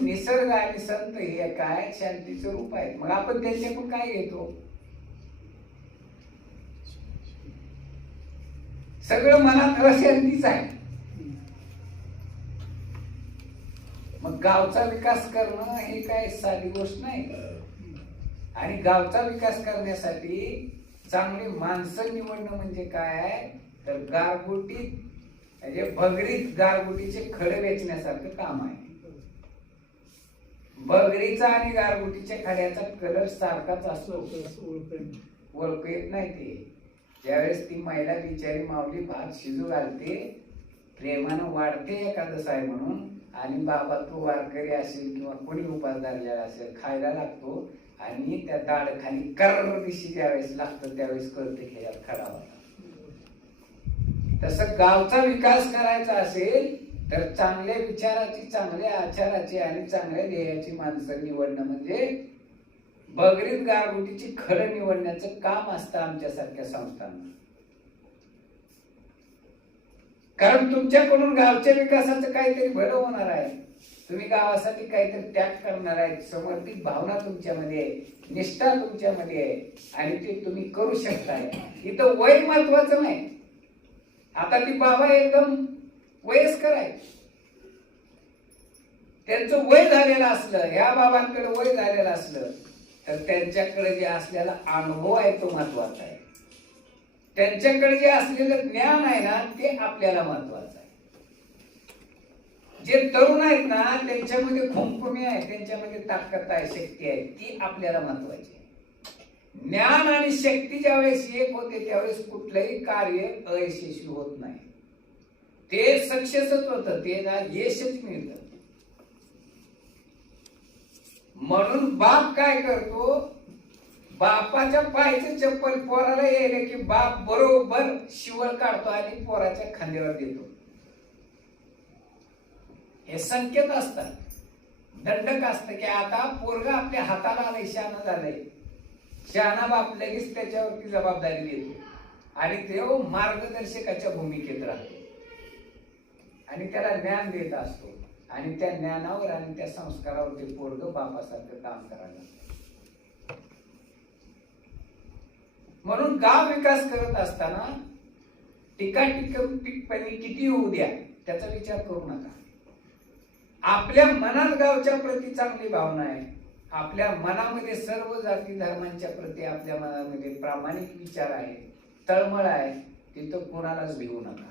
म्हणून निसर्ग आणि संत हे काय शांतीचं रूप आहे. मग आपण त्यांच्याकडून काय घेतो? सगळं मनात अशांतीच आहे. मग गावचा विकास करणं हे काय साधी गोष्ट नाही. आणि गावचा विकास करण्यासाठी चांगली माणसं निवडणं म्हणजे काय आहे तर गारगुटीत म्हणजे भगरीत गारगुटीचे खडे वेचण्यासारखं काम आहे. भगरीचा आणि गारगुटीच्या खड्याचा कलर सारखाच असतो, ओळख येत नाही. ते ज्यावेळेस ती महिला बिचारी माऊली भात शिजू घालते, प्रेमानं वाढते एखादं आहे म्हणून, आणि बाबा तो वारकरी असेल किंवा कोणी उपास धरलेला असेल खायला लागतो, आणि त्या दाढ खाली कर्र दिशी ज्यावेळेस लागतं त्यावेळेस कळते की यात खडा होता. तसं गावचा विकास करायचा असेल तर चांगल्या विचाराची, चांगल्या आचाराची आणि चांगल्या ध्येयाची माणसं निवडणं म्हणजे भगरीत गारगुटीची खडं निवडण्याचं काम असतं आमच्यासारख्या संस्थांना. कारण तुमच्याकडून गावच्या विकासाचं काहीतरी भलं होणार आहे. तुम्ही गावासाठी काहीतरी त्याग करणार आहे, समर्पित भावना तुमच्यामध्ये आहे, निष्ठा तुमच्यामध्ये आहे, आणि ते तुम्ही करू शकताय. इथं वय महत्वाचं नाही. आता ती बाबा एकदम वयस्कर आहे, त्यांचं वय झालेलं असलं, ह्या बाबांकडे वय झालेलं असलं तर त्यांच्याकडे जे असलेला अनुभव आहे तो महत्वाचा आहे. त्यांच्याकडे जे असलेलं ज्ञान आहे ना ते आपल्याला महत्वाचं आहे. जे तरुण आहेत ना त्यांच्यामध्ये खुमखुमी आहे, त्यांच्यामध्ये ताकद आहे, शक्ती आहे, ती आपल्याला महत्वाची आहे. ज्ञान आणि शक्ती ज्यावेळेस एक होते त्यावेळेस कुठलंही कार्य अयशस्वी होत नाही. ते सक्सेसच होतं, ते ना यशच मिळतं. म्हणून बाप काय करतो, बापाच्या पायचं चप्पल पोराला यायला की बाप बरोबर शिवळ काढतो आणि पोराच्या खांद्यावर देतो. हे संकेत असतात, दंडक असतं की आता पोरगा आपल्या हाताला आलंय, शहाणा झालंय. शहाणा बाप लगेच त्याच्यावरती जबाबदारी देतो आणि तो मार्गदर्शकाच्या भूमिकेत राहतो आणि त्याला ज्ञान देत असतो, आणि त्या ज्ञानावर आणि त्या संस्कारावर ते पोरग बापासारखं काम करायला. म्हणून गाव विकास करत असताना टीका टिप्पणी किती होऊ द्या त्याचा विचार करू नका. आपल्या मनात गावच्या प्रती चांगली भावना आहे, आपल्या मनामध्ये सर्व जाती धर्मांच्या प्रती आपल्या मनामध्ये प्रामाणिक विचार आहे, तळमळ आहे, तिथं कोणालाच भिवू नका.